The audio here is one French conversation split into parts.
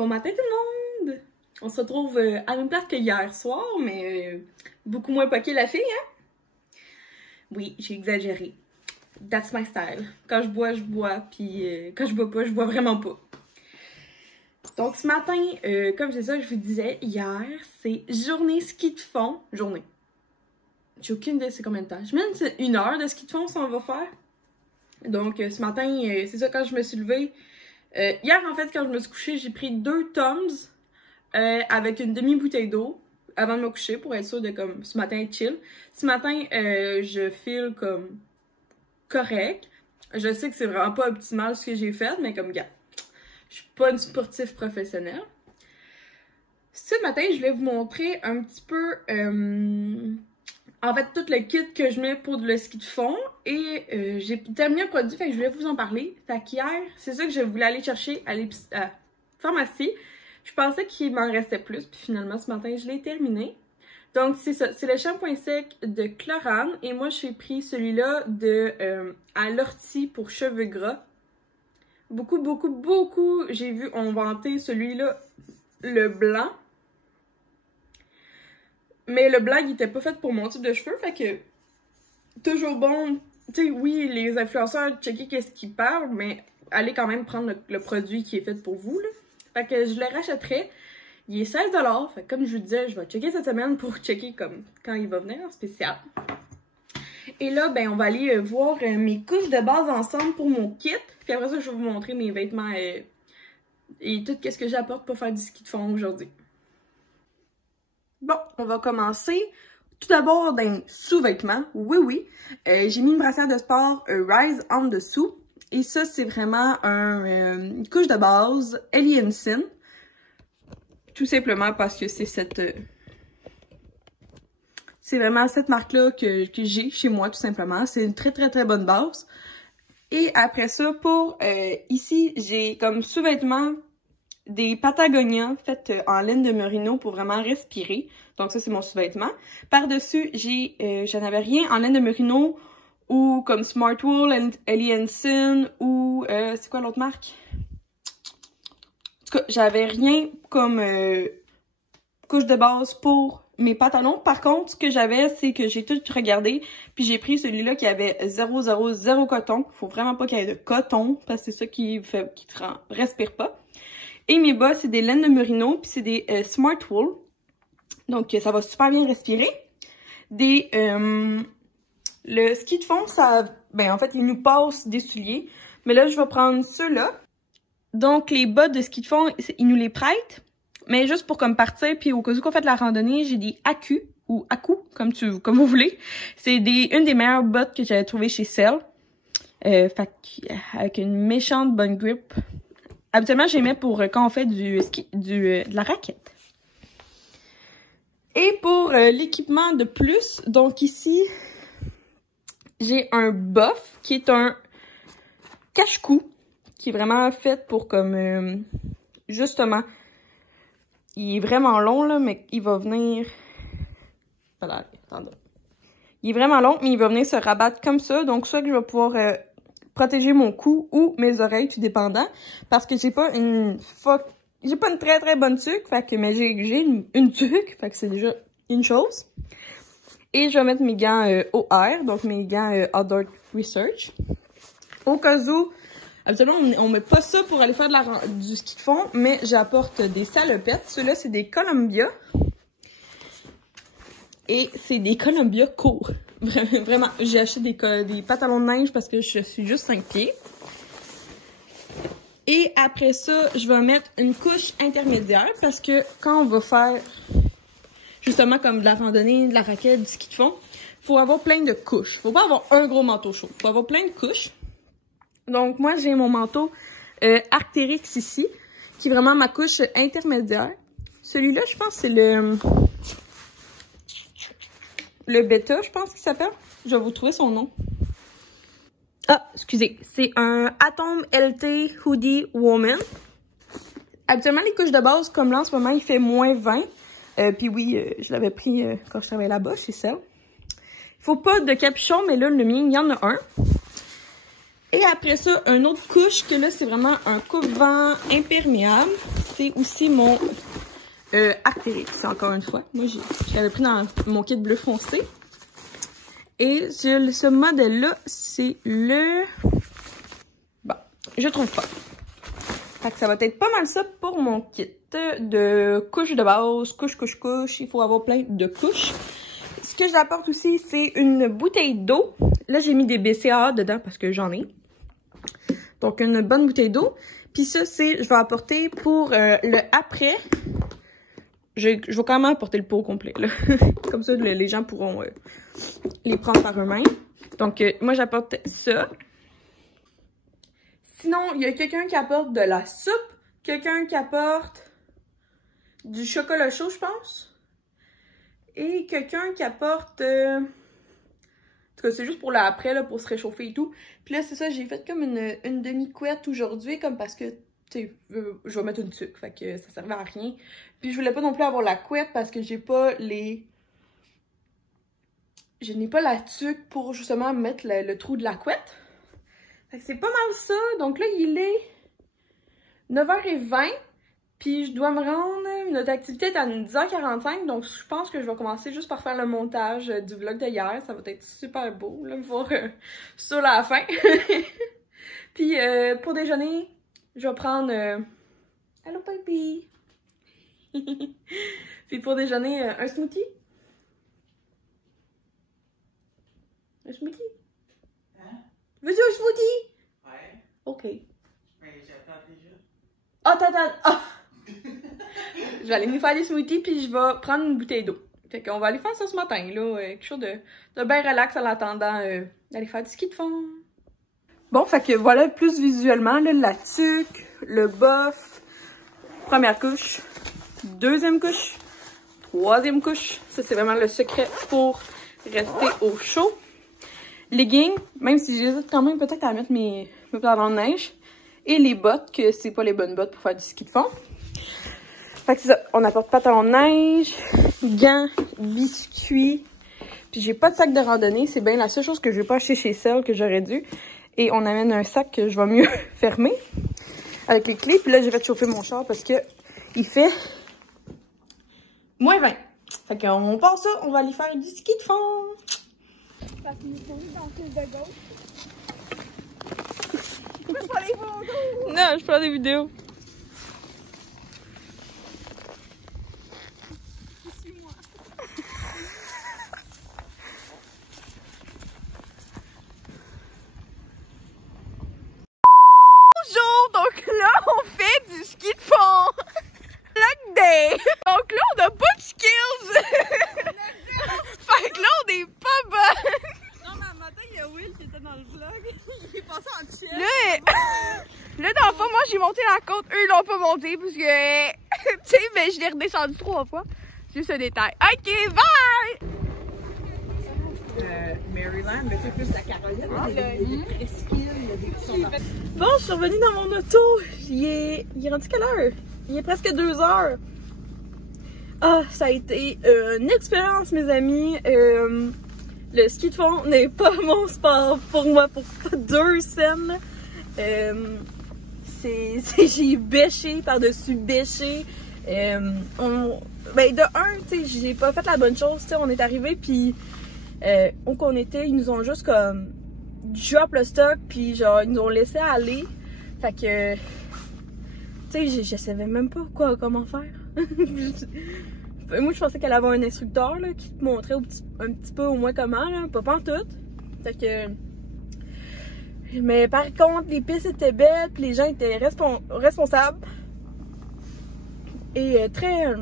Bon matin tout le monde! On se retrouve à la même place que hier soir, mais beaucoup moins poqué la fille, hein? Oui, j'ai exagéré. That's my style. Quand je bois, puis quand je bois pas, je bois vraiment pas. Donc ce matin, comme c'est ça que je vous disais hier, c'est journée ski de fond. Journée. J'ai aucune idée c'est combien de temps. Je mets une heure de ski de fond, ça on va faire. Donc ce matin, c'est ça quand je me suis levée. Hier, en fait, quand je me suis couchée, j'ai pris 2 Tums avec une demi-bouteille d'eau avant de me coucher pour être sûre de, comme, ce matin, être chill. Ce matin, je file comme correct. Je sais que c'est vraiment pas optimal ce que j'ai fait, mais comme, gars, je suis pas une sportive professionnelle. Ce matin, je vais vous montrer un petit peu, en fait, tout le kit que je mets pour le ski de fond. Et j'ai terminé un produit, fait que je voulais vous en parler. Fait qu'hier, c'est ça que je voulais aller chercher à la pharmacie. Je pensais qu'il m'en restait plus, puis finalement, ce matin, je l'ai terminé. Donc, c'est ça. C'est le shampoing sec de Chlorane. Et moi, j'ai pris celui-là de à l'ortie pour cheveux gras. Beaucoup, j'ai vu on vanter celui-là, le blanc. Mais le blanc, il était pas fait pour mon type de cheveux, fait que toujours bon. Tu sais, oui, les influenceurs, checker qu'est-ce qu'ils parlent, mais allez quand même prendre le produit qui est fait pour vous, là. Fait que je le rachèterai. Il est 16$. Fait que comme je vous disais, je vais checker cette semaine pour checker comme quand il va venir en spécial. Et là, ben, on va aller voir mes couches de base ensemble pour mon kit. Puis après ça, je vais vous montrer mes vêtements et tout ce que j'apporte pour faire du ski de fond aujourd'hui. Bon, on va commencer. Tout d'abord d'un sous-vêtement. Oui. J'ai mis une brassière de sport Rise en dessous. Et ça, c'est vraiment une couche de base Eliensin. Tout simplement parce que c'est cette... c'est vraiment cette marque-là que j'ai chez moi, tout simplement. C'est une très bonne base. Et après ça, pour ici, j'ai comme sous-vêtement des Patagonia faites en laine de merino pour vraiment respirer. Donc ça, c'est mon sous-vêtement. Par-dessus, j'en avais rien en laine de merino ou comme Smartwool, Eliensin ou c'est quoi l'autre marque? En tout cas, j'avais rien comme couche de base pour mes pantalons. Par contre, ce que j'avais, c'est que j'ai tout regardé, puis j'ai pris celui-là qui avait 0,0 coton. Faut vraiment pas qu'il y ait de coton, parce que c'est ça qui te respire pas. Et mes bas, c'est des laines de merino, puis c'est des Smartwool. Donc, ça va super bien respirer. Le ski de fond, ça... Ben, en fait, il nous passe des souliers. Mais là, je vais prendre ceux-là. Donc, les bas de ski de fond, ils nous les prêtent. Mais juste pour comme partir, puis au cas où qu'on fait la randonnée, j'ai des Aku, ou Aku, comme vous voulez. C'est une des meilleures bottes que j'avais trouvées chez Cell. Avec une méchante bonne grip. Habituellement, je les mets pour quand on fait de la raquette. Et pour l'équipement de plus, donc ici, j'ai un boff qui est un cache-cou, qui est vraiment fait pour comme, justement, il est vraiment long là, mais il va venir, voilà, attendez. Il est vraiment long, mais il va venir se rabattre comme ça, donc ça que je vais pouvoir protéger mon cou ou mes oreilles, tout dépendant, parce que j'ai pas une très bonne tuque, fait que, mais j'ai une tuque, fait que c'est déjà une chose. Et je vais mettre mes gants OR, donc mes gants Outdoor Research. Au cas où, habituellement, on met pas ça pour aller faire du ski de fond, mais j'apporte des salopettes. Ceux-là, c'est des Columbia. Et c'est des Columbia courts. Vraiment, j'ai acheté des pantalons de neige parce que je suis juste 5 pieds. Et après ça, je vais mettre une couche intermédiaire parce que quand on va faire justement comme de la randonnée, de la raquette, du ski de fond, faut avoir plein de couches. Faut pas avoir un gros manteau chaud. Faut avoir plein de couches. Donc moi, j'ai mon manteau Arc'teryx ici, qui est vraiment ma couche intermédiaire. Celui-là, je pense c'est le Beta, je pense qu'il s'appelle. Je vais vous trouver son nom. Ah, excusez. C'est un Atom LT Hoodie Woman. Habituellement, les couches de base, comme là, en ce moment, il fait moins 20. Puis oui, je l'avais pris quand je travaillais là-bas, chez Cell. Il faut pas de capuchon, mais là, le mien, il y en a un. Et après ça, une autre couche, que là, c'est vraiment un coupe-vent imperméable. c'est aussi mon Arc'teryx, encore une fois. Moi, je l'avais pris dans mon kit bleu foncé. Et ce modèle-là, c'est le... Bon, je trouve pas. Fait que ça va être pas mal ça pour mon kit de couches de base, couche. Il faut avoir plein de couches. Ce que j'apporte aussi, c'est une bouteille d'eau. Là, j'ai mis des BCAA dedans parce que j'en ai. Donc, une bonne bouteille d'eau. Puis ça, je vais apporter pour le après. Je vais quand même apporter le pot au complet, là. Comme ça, les gens pourront les prendre par eux-mêmes. Donc, moi, j'apporte ça. Sinon, il y a quelqu'un qui apporte de la soupe. Quelqu'un qui apporte du chocolat chaud, je pense. Et quelqu'un qui apporte... En tout cas, c'est juste pour l'après, là, pour se réchauffer et tout. Puis là, c'est ça, j'ai fait comme une demi-couette aujourd'hui, comme parce que, tu sais, je vais mettre une tuque, fait que ça servait à rien. Puis je voulais pas non plus avoir la couette parce que j'ai pas les... Je n'ai pas la tuque pour justement mettre le trou de la couette. Fait que c'est pas mal ça. Donc là, il est 9h20. Puis je dois me rendre... Notre activité est à 10h45. Donc je pense que je vais commencer juste par faire le montage du vlog de hier. Ça va être super beau, là, me voir sur la fin. Puis pour déjeuner, je vais prendre... Hello, baby! Puis pour déjeuner, un smoothie. Un smoothie? Hein? Veux-tu un smoothie? Ouais. OK. Mais j'attends déjà. Oh, t'attends! Oh! Je vais aller nous faire des smoothies, puis je vais prendre une bouteille d'eau. Fait qu'on va aller faire ça ce matin, là. Quelque chose de bien relax en attendant d'aller faire du ski de fond. Bon, fait que voilà plus visuellement, là, la tuque, le bof, première couche, deuxième couche, troisième couche. Ça, c'est vraiment le secret pour rester au chaud. Leggings, même si j'hésite quand même peut-être à mettre mes pantalons de neige. Et les bottes, que c'est pas les bonnes bottes pour faire du ski de fond. Fait que c'est ça, on apporte pantalons de neige, gants, biscuits. Puis j'ai pas de sac de randonnée, c'est bien la seule chose que je vais pas acheter chez Cell que j'aurais dû. Et on amène un sac que je vais mieux fermer avec les clés. Puis là, j'ai fait chauffer mon char parce que il fait moins 20. Fait qu'on part ça, on va aller faire du ski de fond. Parce que nous sommes dans le fil de gauche. Je peux faire des photos. Non, je fais des vidéos. Suis-moi. Bonjour, donc là on fait du ski de fond. Vlog day. Donc là on a pas de skills. Fait que là on est pas bon. Non mais un matin il y a Will qui était dans le vlog. Il est passé en chill. Là dans le fond moi j'ai monté la côte, eux l'ont pas monté parce que tu sais mais je l'ai redescendu 3 fois. C'est juste un détail. Ok bye. Maryland, mais c'est plus la Caroline, des presqu'îles, Bon, je suis revenue dans mon auto. Il est rendu quelle heure? Il est presque 2 heures. Ah, ça a été une expérience, mes amis. Le ski de fond n'est pas mon sport pour moi pour 2 semaines. J'ai bêché par-dessus bêché. Ben, de un, tu sais, j'ai pas fait la bonne chose. Tu sais, on est arrivé, puis où qu'on était, ils nous ont juste comme drop le stock, puis genre, ils nous ont laissé aller. Fait que, tu sais, je savais même pas comment faire. Moi, je pensais qu'elle avait un instructeur là, qui te montrait un petit peu au moins comment, là, pas pantoute. Fait que... Mais par contre, les pistes étaient belles, puis les gens étaient responsables. Et très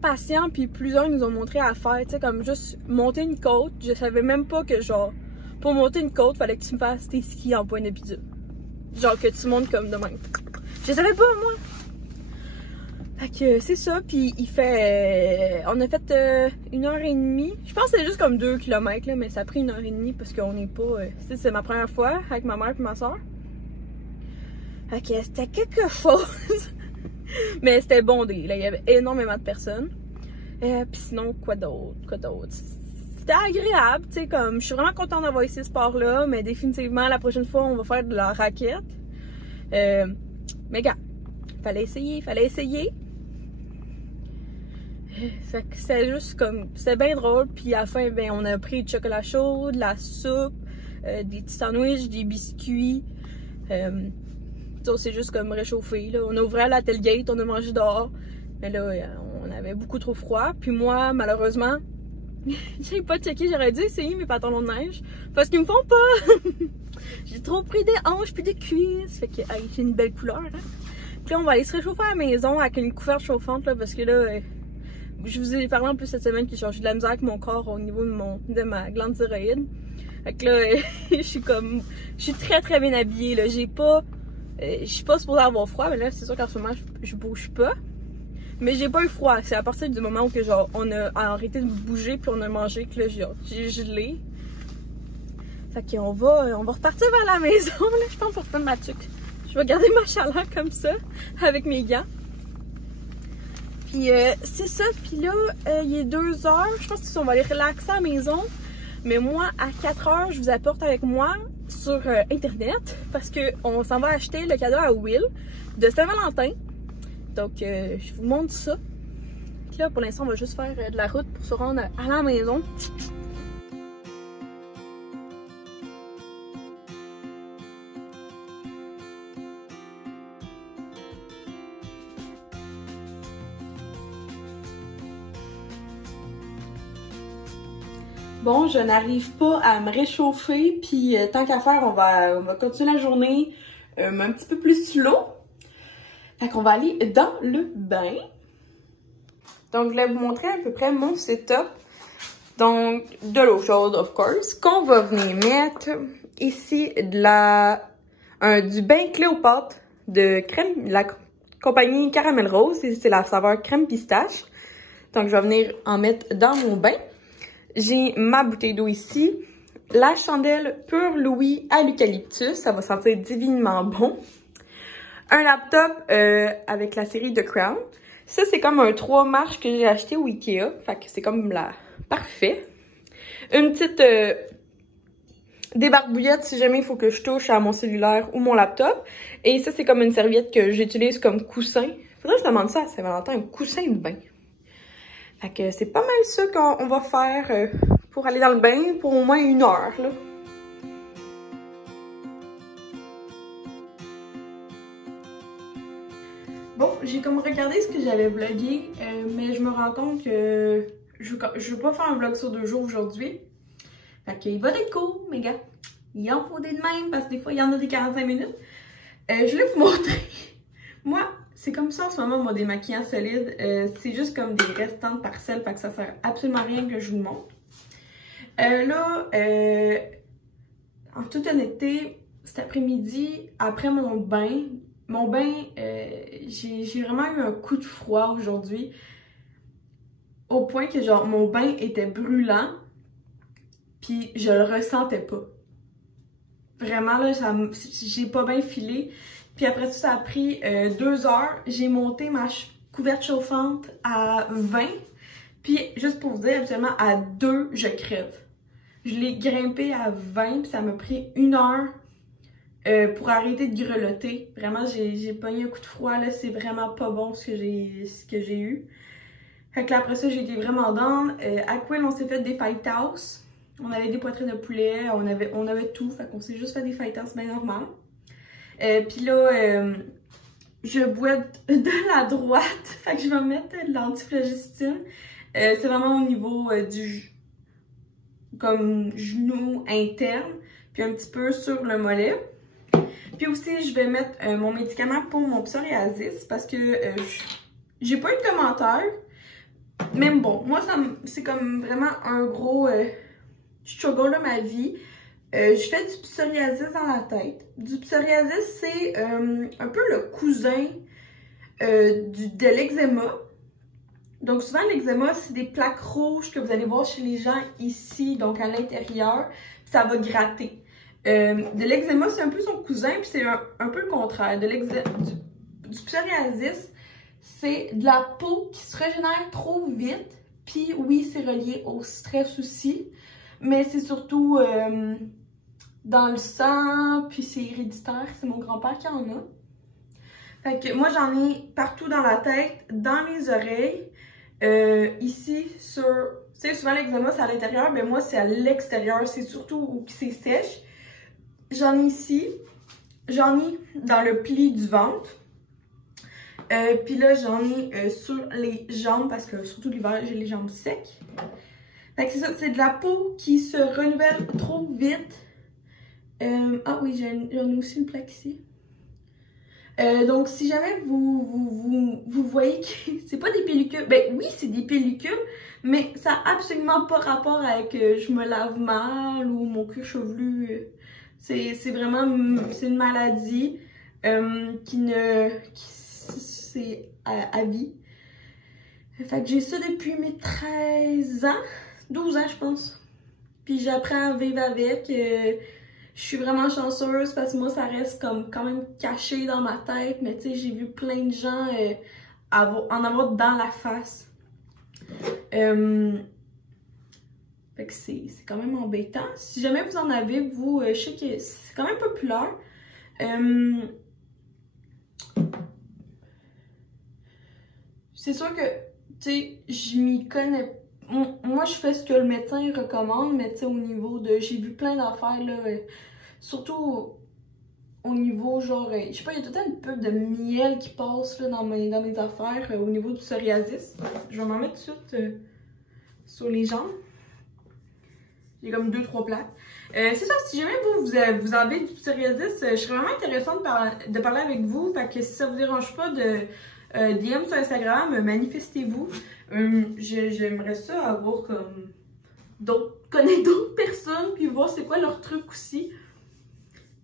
patients, puis plusieurs nous ont montré à faire, tu sais, comme juste monter une côte. Je savais même pas que, genre, pour monter une côte, fallait que tu me fasses tes skis en point de bidule. Genre, que tu montes comme de même. Je savais pas, moi! Fait que c'est ça, puis il fait... on a fait 1h30. Je pense que c'est juste comme 2 km, là, mais ça a pris 1h30 parce qu'on n'est pas... c'est ma première fois avec ma mère et ma soeur. Fait que c'était quelque chose. Mais c'était bondé, là, il y avait énormément de personnes. Puis sinon, quoi d'autre? C'était agréable, tu sais, comme, je suis vraiment contente d'avoir essayé ce sport-là, mais définitivement, la prochaine fois, on va faire de la raquette. Mais gars, Fallait essayer. Fait que c'était juste comme, c'était bien drôle. Puis à la fin, ben, on a pris du chocolat chaud, de la soupe, des petits sandwichs, des biscuits. On s'est juste comme réchauffé, là. On a ouvert la tailgate, on a mangé dehors. Mais là, on avait beaucoup trop froid. Puis moi, malheureusement, j'ai pas checké, j'aurais dû essayer mes pantalons de neige. Parce qu'ils me font pas! J'ai trop pris des hanches puis des cuisses. Fait que, hey, j'ai une belle couleur, hein. Puis là, on va aller se réchauffer à la maison avec une couverte chauffante, là, parce que là, je vous ai parlé un peu cette semaine que j'ai de la misère avec mon corps au niveau de ma glande thyroïde. Fait que là, je suis très bien habillée, là. Je suis pas supposée avoir froid, mais là, c'est sûr qu'en ce moment, je bouge pas. Mais j'ai pas eu froid. C'est à partir du moment où que, genre, on a arrêté de bouger puis on a mangé que là, j'ai gelé. Fait qu'on va repartir vers la maison, là, je pense, pour faire ma tuque. Je vais garder ma chaleur comme ça, avec mes gants. Puis c'est ça, puis là, il est 2 heures, je pense qu'on va aller relaxer à la maison. Mais moi, à 4 heures, je vous apporte avec moi sur Internet, parce qu'on s'en va acheter le cadeau à Will de Saint-Valentin. Donc, je vous montre ça. Puis là, pour l'instant, on va juste faire de la route pour se rendre à la maison. Bon, je n'arrive pas à me réchauffer, puis tant qu'à faire, on va continuer la journée un petit peu plus slow. Fait qu'on va aller dans le bain. Donc, je vais vous montrer à peu près mon setup. Donc, de l'eau chaude, of course, qu'on va venir mettre ici du bain Cléopâtre de crème, la compagnie Caramel Rose, c'est la saveur crème pistache. Donc, je vais venir en mettre dans mon bain. J'ai ma bouteille d'eau ici, la chandelle Pure Louis à l'eucalyptus, ça va sentir divinement bon. Un laptop avec la série The Crown. Ça, c'est comme un 3 marches que j'ai acheté au Ikea, fait que c'est comme parfait. Une petite débarbouillette si jamais il faut que je touche à mon cellulaire ou mon laptop. Et ça, c'est comme une serviette que j'utilise comme coussin. Faudrait que je demande ça à Saint-Valentin, un coussin de bain. Fait que c'est pas mal ça qu'on va faire pour aller dans le bain pour au moins 1 heure, là. Bon, j'ai comme regardé ce que j'avais vlogué, mais je me rends compte que je veux pas faire un vlog sur 2 jours aujourd'hui. Fait qu'il va être court, mes gars. Il en faut des de même, parce que des fois, il y en a des 45 minutes. Je voulais vous montrer. Moi, c'est comme ça en ce moment, moi, des maquillants solides. C'est juste comme des restants de parcelles, fait que ça sert absolument à rien que je vous le montre. En toute honnêteté, cet après-midi, après mon bain, j'ai vraiment eu un coup de froid aujourd'hui. Au point que, genre, mon bain était brûlant, puis je le ressentais pas. Vraiment, là, j'ai pas bien filé. Puis après tout, ça a pris 2 heures. J'ai monté ma couverte chauffante à 20. Puis, juste pour vous dire, habituellement, à 2, je crève. Je l'ai grimpé à 20, puis ça m'a pris 1 heure pour arrêter de grelotter. Vraiment, j'ai pogné un coup de froid, là. C'est vraiment pas bon ce que j'ai eu. Fait que là, après ça, j'ai été vraiment down. À Quill, on s'est fait des fight house. On avait des poitrines de poulet, on avait tout. Fait qu'on s'est juste fait des fight house bien normal. Puis là, je bois de la droite, fait que je vais mettre de l'antiflogistine. C'est vraiment au niveau du comme genou interne, puis un petit peu sur le mollet. Puis aussi, je vais mettre mon médicament pour mon psoriasis, parce que j'ai pas eu de commentaires. Même bon, moi, c'est comme vraiment un gros struggle de ma vie. Je fais du psoriasis dans la tête. Du psoriasis, c'est un peu le cousin de l'eczéma. Donc souvent, l'eczéma, c'est des plaques rouges que vous allez voir chez les gens ici, donc à l'intérieur. Ça va gratter. De l'eczéma, c'est un peu son cousin, puis c'est un peu le contraire. Du psoriasis, c'est de la peau qui se régénère trop vite. Puis oui, c'est relié au stress aussi. Mais c'est surtout dans le sang, puis c'est héréditaire, c'est mon grand-père qui en a. Fait que moi, j'en ai partout dans la tête, dans les oreilles, ici, sur... Tu sais, souvent l'eczéma, c'est à l'intérieur, mais moi, c'est à l'extérieur. C'est surtout où c'est sèche. J'en ai ici. J'en ai dans le pli du ventre. Puis là, j'en ai sur les jambes, parce que surtout l'hiver, j'ai les jambes secs. Fait que c'est ça, c'est de la peau qui se renouvelle trop vite. Ah oui, j'en ai aussi une plaque ici. Donc, si jamais vous voyez que c'est pas des pellicules, ben oui, c'est des pellicules, mais ça n'a absolument pas rapport avec je me lave mal ou mon cuir chevelu. C'est vraiment, c'est une maladie c'est à vie. Fait que j'ai ça depuis mes 13 ans, 12 ans je pense. Puis j'apprends à vivre avec. Je suis vraiment chanceuse parce que moi, ça reste comme quand même caché dans ma tête. Mais tu sais, j'ai vu plein de gens en avoir dans la face. Fait que c'est quand même embêtant. Si jamais vous en avez, vous, je sais que c'est quand même populaire. C'est sûr que, tu sais, je m'y connais. Moi, je fais ce que le médecin recommande, mais tu sais, au niveau de... J'ai vu plein d'affaires, là, surtout au niveau, genre, je sais pas, il y a tout le temps une pub de miel qui passe, là, dans mes affaires, au niveau du psoriasis. Je vais m'en mettre tout de suite sur les jambes. J'ai comme 2-3 plaques. C'est ça, si jamais vous avez du psoriasis, je serais vraiment intéressante de parler avec vous. Fait que si ça vous dérange pas de DM sur Instagram, manifestez-vous. J'aimerais ça avoir comme connaître d'autres personnes puis voir c'est quoi leur truc aussi.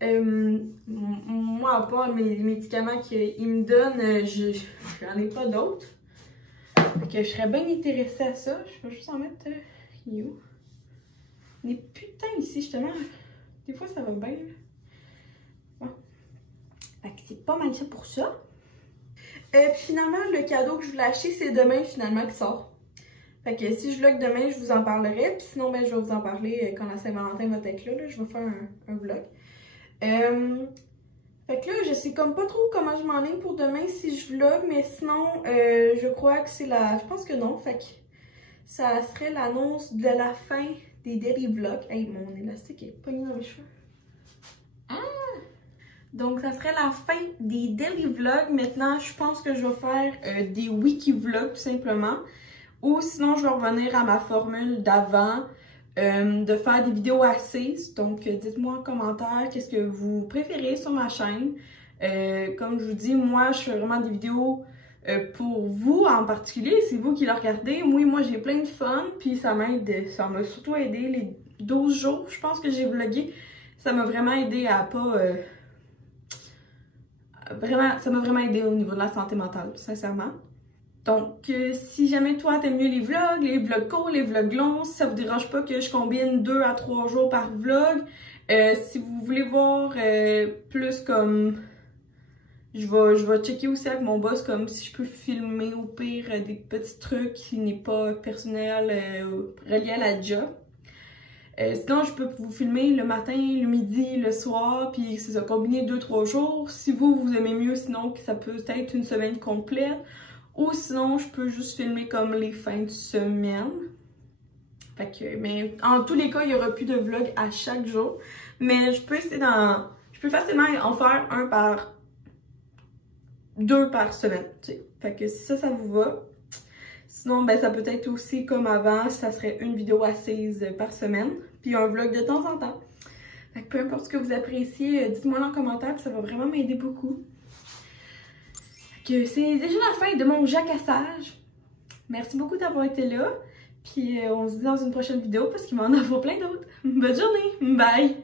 Moi, à part les médicaments qu'ils me donnent, j'en ai pas d'autres. Fait que je serais bien intéressée à ça. Je vais juste en mettre you. On est putain ici, justement. Des fois, ça va bien. Bon. Fait que c'est pas mal ça pour ça. Finalement, le cadeau que je voulais acheter, c'est demain, finalement, qui sort. Fait que si je vlog demain, je vous en parlerai. Puis sinon, ben, je vais vous en parler quand la Saint-Valentin va être là. Je vais faire un vlog. Fait que là, je sais comme pas trop comment je m'enligne pour demain si je vlog. Mais sinon, je crois que c'est la... Je pense que non. Fait que ça serait l'annonce de la fin des daily vlogs. Hey, mon élastique est pogné dans mes cheveux. Donc, ça serait la fin des daily vlogs. Maintenant, je pense que je vais faire des wiki vlogs tout simplement. Ou sinon, je vais revenir à ma formule d'avant, de faire des vidéos assises. Donc, dites-moi en commentaire qu'est-ce que vous préférez sur ma chaîne. Comme je vous dis, moi, je fais vraiment des vidéos pour vous en particulier. C'est vous qui la regardez. Moi, j'ai plein de fun. Puis, ça m'aide. Ça m'a surtout aidé les 12 jours, je pense que j'ai vlogué. Ça m'a vraiment aidé à pas... Vraiment, ça m'a vraiment aidé au niveau de la santé mentale, sincèrement. Donc, si jamais toi, t'aimes mieux les vlogs courts, les vlogs longs, si ça vous dérange pas que je combine 2 à 3 jours par vlog, si vous voulez voir plus comme... Je vais checker aussi avec mon boss comme si je peux filmer au pire des petits trucs qui n'est pas personnel relié à la job. Sinon, je peux vous filmer le matin, le midi, le soir, puis c'est ça, combiner 2-3 jours. Si vous aimez mieux, sinon ça peut être une semaine complète. Ou sinon, je peux juste filmer comme les fins de semaine. Fait que, mais en tous les cas, il n'y aura plus de vlog à chaque jour. Mais je peux essayer je peux facilement en faire 2 par semaine, tu sais. Fait que si ça vous va. Sinon, ben, ça peut être aussi comme avant, ça serait une vidéo assise par semaine, puis un vlog de temps en temps. Fait que peu importe ce que vous appréciez, dites-moi en commentaire, ça va vraiment m'aider beaucoup. Fait que c'est déjà la fin de mon jacassage. Merci beaucoup d'avoir été là, puis on se dit dans une prochaine vidéo parce qu'il va en avoir plein d'autres. Bonne journée, bye!